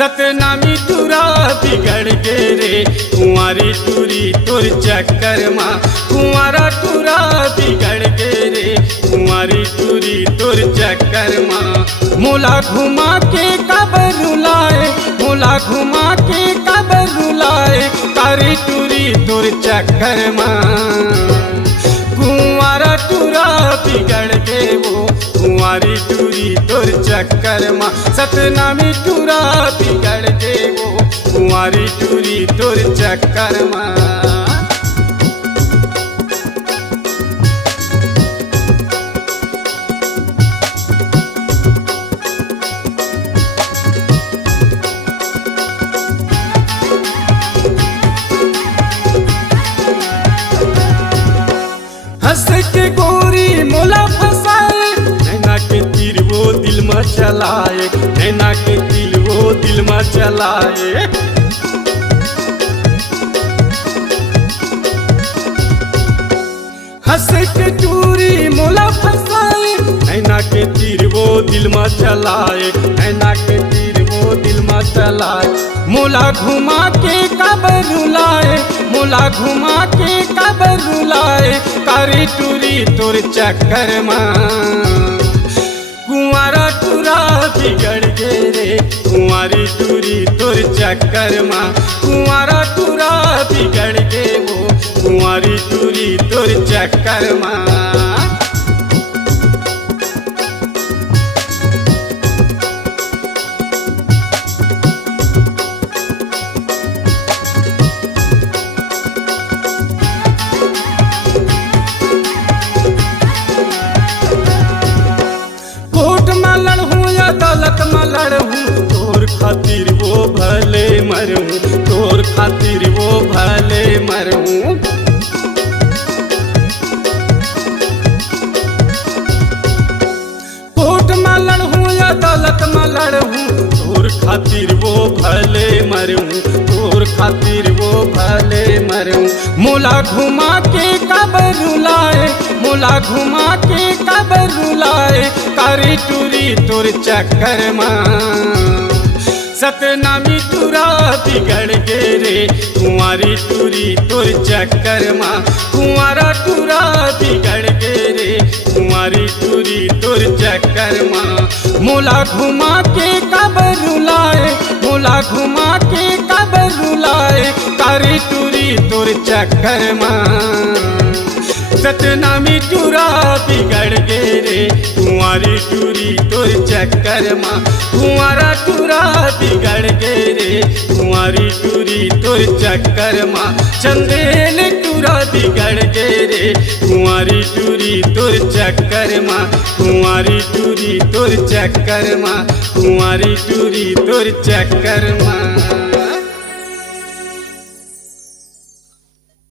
सतनामी तुरा बिगड़ गे रे कुंवारी टूरी तोर चक्कर माँ। कुंवारा टूरा बिगड़ गे रे कुंवारी टूरी तोर चक्कर माँ। मोला घुमा के कबर रुलाए, मोला घुमा के कबर रुलाए तारी टूरी तोर चक्कर माँ। कुंवारा टूरा बिगड़ गे वो कुंवारी टूरी तोर चक्कर माँ। सतनामी टूरा बिगड़ गे वो कुंवारी टूरी तोर चक्कर माँ। हंस के गोरी मोला फंसाए, नैना के तीर वो दिल में चलाए, नैना के तीर वो दिल में चलाए। हंस के टूरी मोला फंसाए, नैना के तीर वो दिल में चलाए, नैना के तीर वो दिल में चलाए। मोला घुमा के कबर रुलाए, मोला घुमा के कबर रुलाए कारी टूरी तोर चक्कर माँ। कुंवारा टूरा बिगड़ गे रे कुंवारी टूरी तोर चक्कर माँ। कुंवारा टूरा बिगड़ गे वो कुंवारी टूरी तोर चक्कर माँ। अदालत में लड़ूं तोर खातिर वो भले मरूं, तोर खातिर वो भले मरूं। कोर्ट में लड़ूं अदालत में लड़ूं तोर खातिर वो भले मरूं, तोर खातिर वो भले मरूं। मोला घुमा के कबर रुलाए, मोला घुमा के कबर रुलाए कारी टूरी तोर चक्कर माँ। सतनामी टूरा बिगड़ गे रे कुंवारी टूरी तोर चक्कर माँ। कुंवारा टूरा बिगड़ गे रे कुंवारी टूरी तोर चक्कर माँ। मोला घुमा के कबर रुलाए, मोला घुमा के कबर रुलाए कारी टूरी तोर चक्कर माँ। सतनामी टूरा बिगड़ गे रे कुंवारी टूरी तोर चक्कर माँ। कुंवारा टूरा बिगड़ गे रे कुंवारी टूरी तोर चक्कर माँ। चंदेल टूरा बिगड़ गे रे कुंवारी टूरी तोर चक्कर माँ। कुंवारी टूरी तोर चक्कर माँ, कुंवारी टूरी तोर चक्कर माँ।